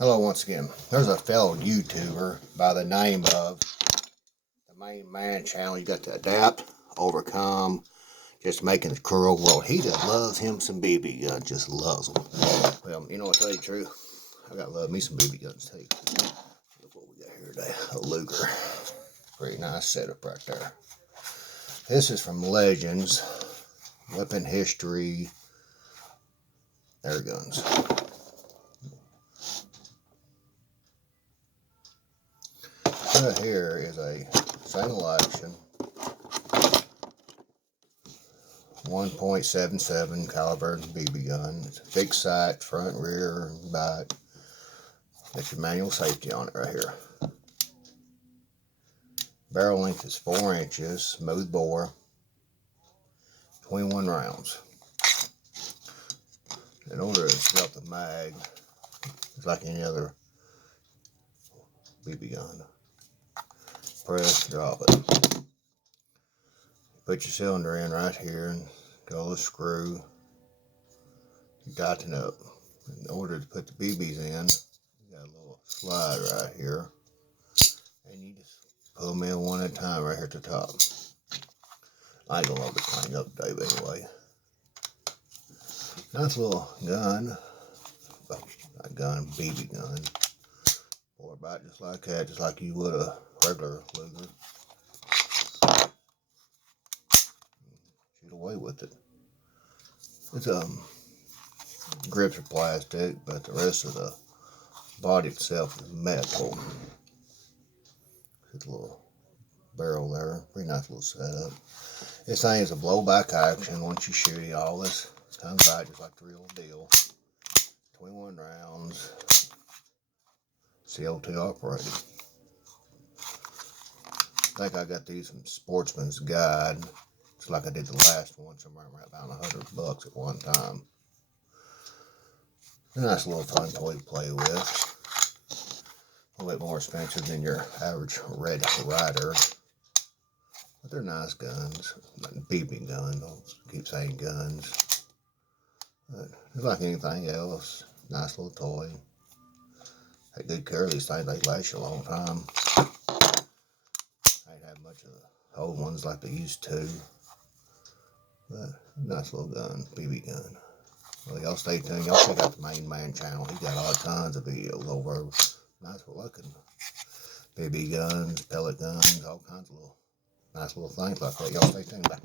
Hello once again. There's a fellow YouTuber by the name of the Main Man channel. You got to adapt, overcome, just making the cruel world. He just loves him some BB guns, just loves them. Well, you know what, to tell you the truth, I got to love me some BB guns too. Look what we got here today, a Luger. Pretty nice setup right there. This is from Legends, Weapon History, Air Guns. Right here is a single action 1.77 caliber BB gun. It's a big sight, front, rear, and back. That's your manual safety on it right here. Barrel length is 4 inches, smooth bore, 21 rounds. In order to set up the mag, it's like any other BB gun. Press, drop it. Put your cylinder in right here and go the screw. You tighten up. In order to put the BBs in, you got a little slide right here. And you just pull them in one at a time right here at the top. I ain't gonna let it clean up today, but anyway. Nice little gun. Not gun, BB gun. Pour it back just like that, just like you would a regular Luger. Shoot away with it. It's grips are plastic, but the rest of the body itself is metal. It's a little barrel there, pretty nice little setup. This thing is a blowback action. Once you shoot it, all this comes back just like the real deal. 21 rounds, CO2 operated. I think I got these from Sportsman's Guide. Just like I did the last one, somewhere around about $100 at one time. A nice little fun toy to play with. A little bit more expensive than your average Red Ryder. But they're nice guns. BB gun, don't keep saying guns. But just like anything else, nice little toy. Take good care of these things, they last you a long time. I ain't had much of the old ones like they used to. But nice little gun, BB gun. Well, y'all stay tuned. Y'all check out the Main Man channel. He got all tons of videos over. Nice looking BB guns, pellet guns, all kinds of little nice little things like that. Y'all stay tuned. Bye.